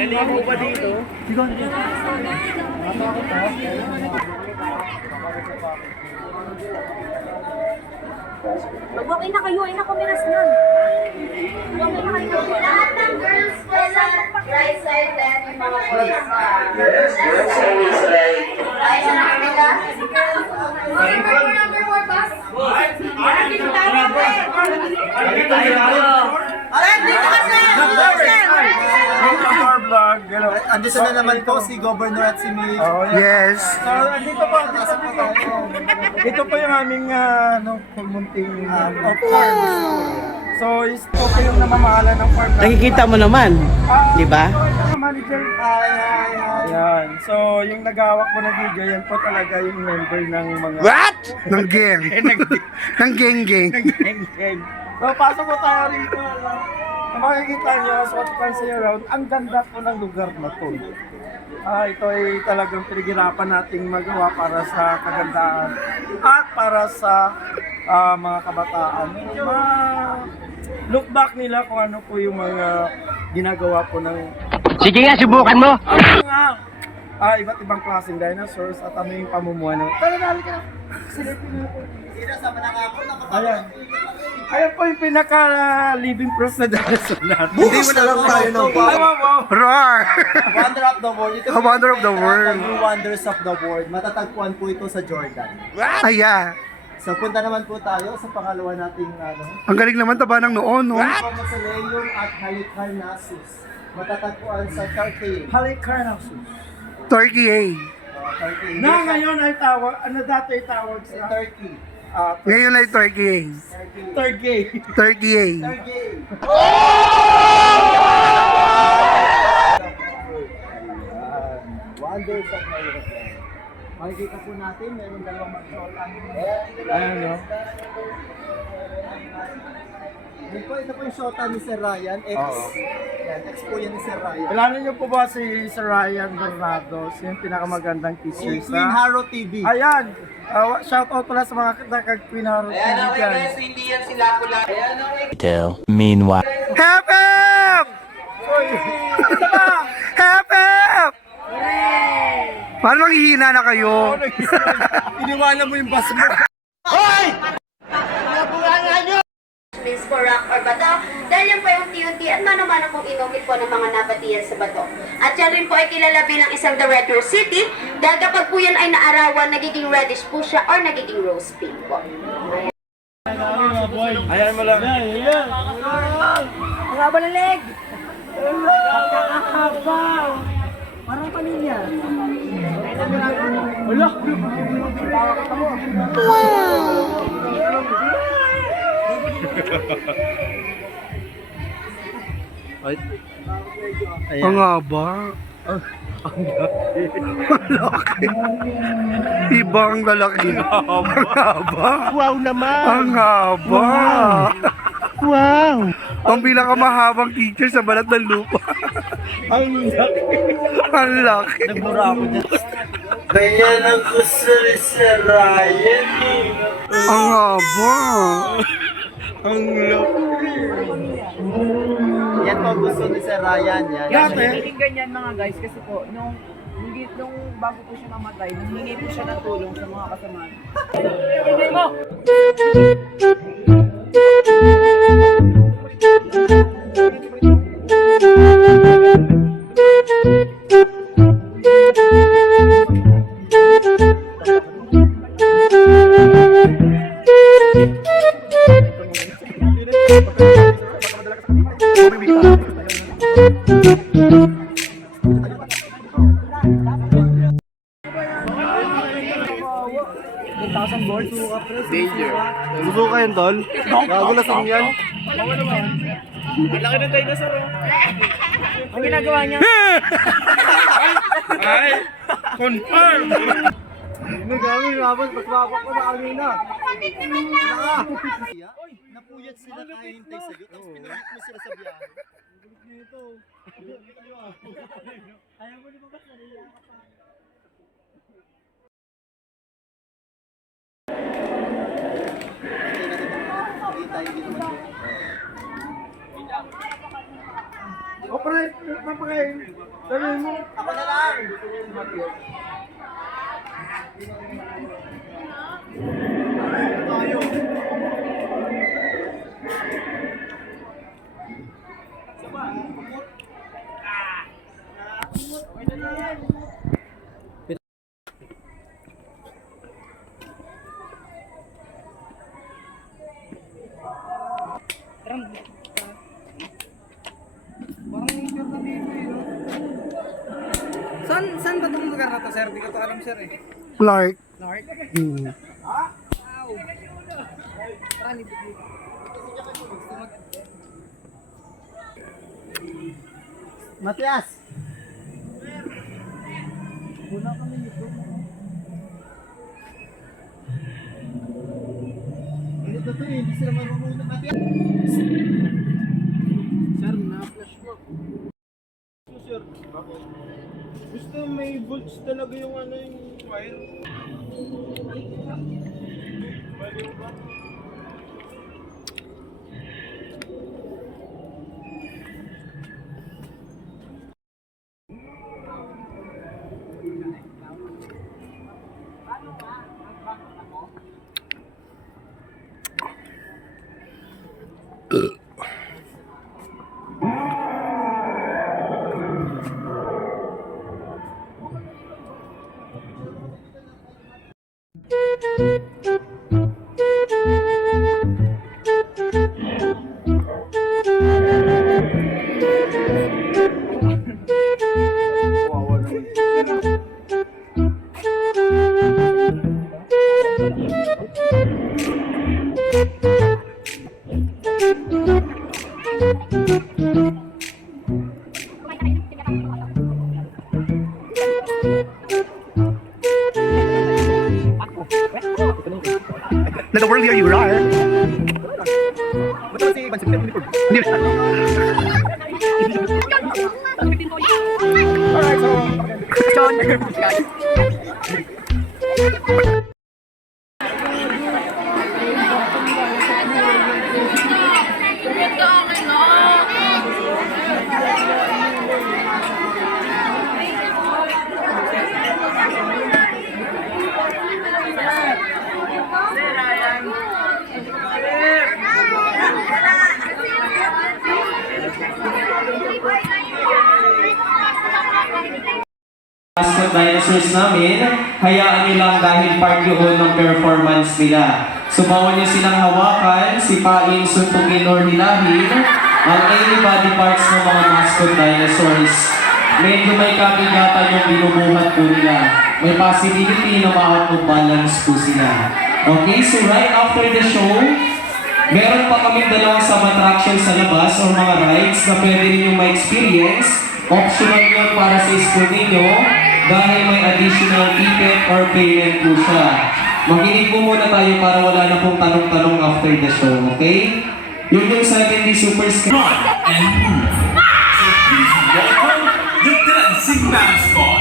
Naliligo ba dito? Mag-walk in na kayo, ay naku, minas na. Walk in na kayo. Lahat ng girls po sa right side, left yung mga boys. Yes, always right. Right sa nakapila. Number 4, boss. Andito na naman po si Governor at si Mayor. Yes. So, andito po tayo. Ito po yung aming munting of farms. So, ito po yung namamahala ng farm. Nakikita mo naman, di ba? Manager. Hi. Yan. So, yung nagawak mo ng video, yan po talaga yung member ng mga... What? Ng gang. Ng gang. Geng. So, pasok po tayo rito. Kung makikita nyo, as what you can see around, ang ganda po ng lugar na to. Ito ay talagang pinaghirapan nating magawa para sa kagandaan at para sa mga kabataan. Look back nila kung ano po yung mga ginagawa po ng... Sige nga, subukan mo! Iba't ibang klaseng dinosaurs at ano yung pamumuhay ng... Tara, dali ka na! Silipin mo po. Ayan. Ayan po yung pinaka-living proof na dinosaur natin. Hindi mo na lang tayo ng roar! Wonder of the world. Ito A wonder of the world. New wonders of the world. Matatagpuan po ito sa Jordan. Aya. So punta naman po tayo sa pangalawa nating Ang galing naman taba ng noon, no? Mausoleum at Halicarnassus. Matatagpuan sa Turkey. Halicarnassus. Turkey, eh. Turkey. Na ngayon ay tawag, ano dati ay tawag sa... Turkey. Ngayon ay Turkey, eh. Third gay. Turkey, eh. Turkey. Wonders of the world. Makikita po natin, mayroong dalawang magsotan. Ayan, no? Ito po yung shota ni Sir Ryan, X. Yan, X po yan ni Sir Ryan. Kilala niyo po ba si Sir Ryan Bernardo? Siya yung pinakamagandang teacher Si Queen Harrow TV. Ayan! Shout out pala sa mga Queen Harrow TV dyan. Hindi yan sila pula. Meanwhile. Help! Help! Help! Help! Paano manghihina na kayo? Iniwanan mo yung bus mo. Means for rock or bato. Dahil yan po yung unti-unti at mano-mano pong inukit po ng mga nabatiyan sa bato. At yan rin po ay kilala bilang isang the Red Rose City dahil kapag po yan ay naarawan, nagiging reddish po siya or nagiging rose pink po. Ayan mo lang. Ang haba ng leg! Parang pamilya. Wala! Ang haba. Ang laki. Iba ang lalaki. Ang haba. Wow naman! Ang haba. Wow! Ang pinakamahabang teacher sa balat ng lupa. Ang laki! Ang laki. Nagmura ako dyan. Ganyan ang gusto ni Sir Ryan. Ang haba. Ang laki! Yan po gusto ni Sir Ryan. Yan. Dati, Naging ganyan mga guys kasi po nung bago po siya mamatay, nanghingi po siya ng tulong sa mga kasamahan. Susuka yan, Tol. Gagulasing yan. ang laki ng dinosaur. Ang ginagawa niya, Ay! Confirm! Ano gawin yung abot? Pagpapak ko na kanina. Napuyat sila kahintay sa'yo. Tapos pinalit mo sila sa biyahe. Ayaw mo di ba ba? Nariya ka pa. pre, papakain. Sabi mo. Ako na lang. Saan ba itong lugar na to, sir? Di ko to alam, sir eh. Clark. Clark? Hmm. Matias. Ganito to eh, hindi sila marunong Matias. Sir, na-flash mo. Sir, gusto may volts talaga yung ano yung wire. Na the world here you are. Ba't si Bansi Pinag uniform? Hindi. Mascot Dinosaurs namin, hayaan nyo lang dahil part yun ng performance nila. Sumawan nyo silang hawakan, sipain, suntugin, or hilahin ang any body parts ng mga mascot dinosaurs. Medyo may kabigatan yung binubuhat po nila. May possibility na ma-out of balance po sila. Okay, so right after the show, meron pa kami dalawang sub-attractions sa labas o mga rides na pwede ninyong ma-experience. Optional yun para sa school ninyo dahil may additional ticket or payment po siya. Makinig po muna tayo para wala na pong tanong-tanong after the show, okay? Yung 70 Super Sky. And move. So please welcome the dancing mascot.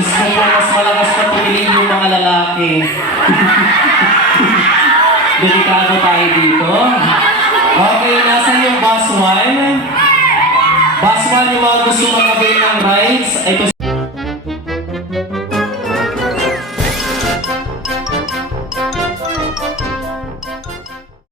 Gusto ko mas malakas na pumili yung mga lalaki. Delikado tayo dito. Okay, nasan yung bus 1? Bus 1, yung mga gusto mag-avail ng rides. Ito